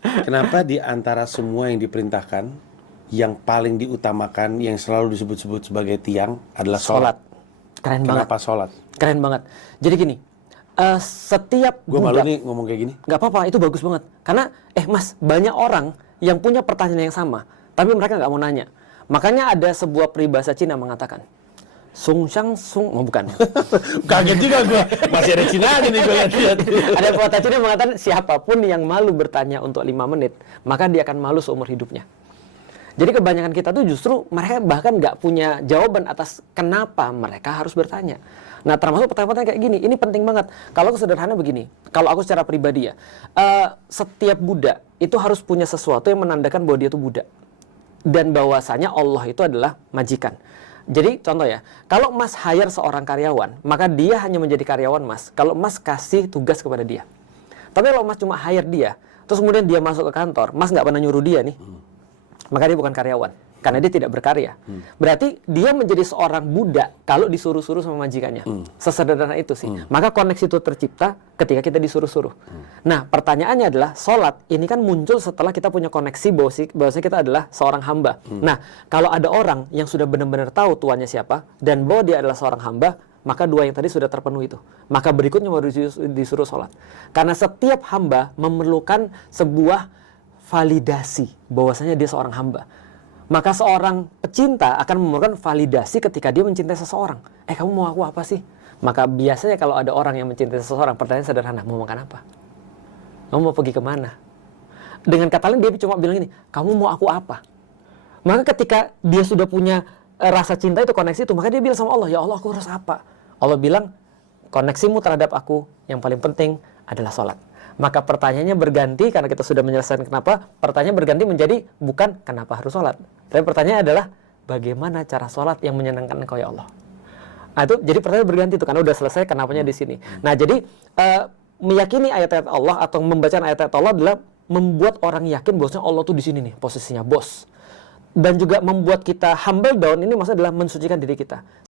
Kenapa di antara semua yang diperintahkan, yang paling diutamakan, yang selalu disebut-sebut sebagai tiang adalah sholat? Sholat. Keren banget. Kenapa sholat? Keren banget. Jadi gini, setiap Gue malu budak, nih ngomong kayak gini. nggak apa-apa, itu bagus banget. Karena, Mas, banyak orang yang punya pertanyaan yang sama, tapi mereka nggak mau nanya. Makanya ada sebuah peribahasa Cina mengatakan, Sung Shang Sung, oh bukan. Kaget juga gue. Masih ada Cina aja nih gue lihat. Ada pepatah Cina mengatakan, siapapun yang malu bertanya untuk 5 menit, maka dia akan malu seumur hidupnya. Jadi kebanyakan kita tuh justru mereka bahkan nggak punya jawaban atas kenapa mereka harus bertanya. Nah, termasuk pertanyaan-pertanyaan kayak gini, ini penting banget. Kalau sederhana begini, kalau aku secara pribadi ya, setiap budak itu harus punya sesuatu yang menandakan bahwa dia itu budak. Dan bahwasanya Allah itu adalah majikan. Jadi contoh ya, kalau Mas hire seorang karyawan, maka dia hanya menjadi karyawan Mas kalau Mas kasih tugas kepada dia. Tapi kalau Mas cuma hire dia, terus kemudian dia masuk ke kantor, Mas nggak pernah nyuruh dia nih, maka dia bukan karyawan, karena dia tidak berkarya. Berarti dia menjadi seorang budak kalau disuruh-suruh sama majikannya. Sesederhana itu sih. Maka koneksi itu tercipta ketika kita disuruh-suruh. Nah, pertanyaannya adalah, sholat ini kan muncul setelah kita punya koneksi bahwa kita adalah seorang hamba. Nah, kalau ada orang yang sudah benar-benar tahu tuannya siapa, dan bahwa dia adalah seorang hamba, maka dua yang tadi sudah terpenuhi itu. Maka berikutnya baru disuruh sholat. Karena setiap hamba memerlukan sebuah validasi bahwasanya dia seorang hamba. Maka seorang pecinta akan memerlukan validasi ketika dia mencintai seseorang. Kamu mau aku apa sih? Maka biasanya kalau ada orang yang mencintai seseorang, pertanyaan sederhana, mau makan apa? Kamu mau pergi kemana? Dengan kata lain dia cuma bilang ini, kamu mau aku apa? Maka ketika dia sudah punya rasa cinta itu, koneksi itu, maka dia bilang sama Allah, ya Allah, aku harus apa? Allah bilang, koneksimu terhadap aku yang paling penting adalah sholat. Maka pertanyaannya berganti, karena kita sudah menyelesaikan kenapa, pertanyaan berganti menjadi bukan kenapa harus sholat, tapi pertanyaannya adalah bagaimana cara sholat yang menyenangkan engkau ya Allah. Nah, itu jadi pertanyaan berganti itu, karena udah selesai kenapanya di sini. Nah, jadi meyakini ayat-ayat Allah atau membaca ayat-ayat Allah adalah membuat orang yakin bahwasanya Allah tuh di sini nih posisinya bos, dan juga membuat kita humble down. Ini maksudnya adalah mensucikan diri kita.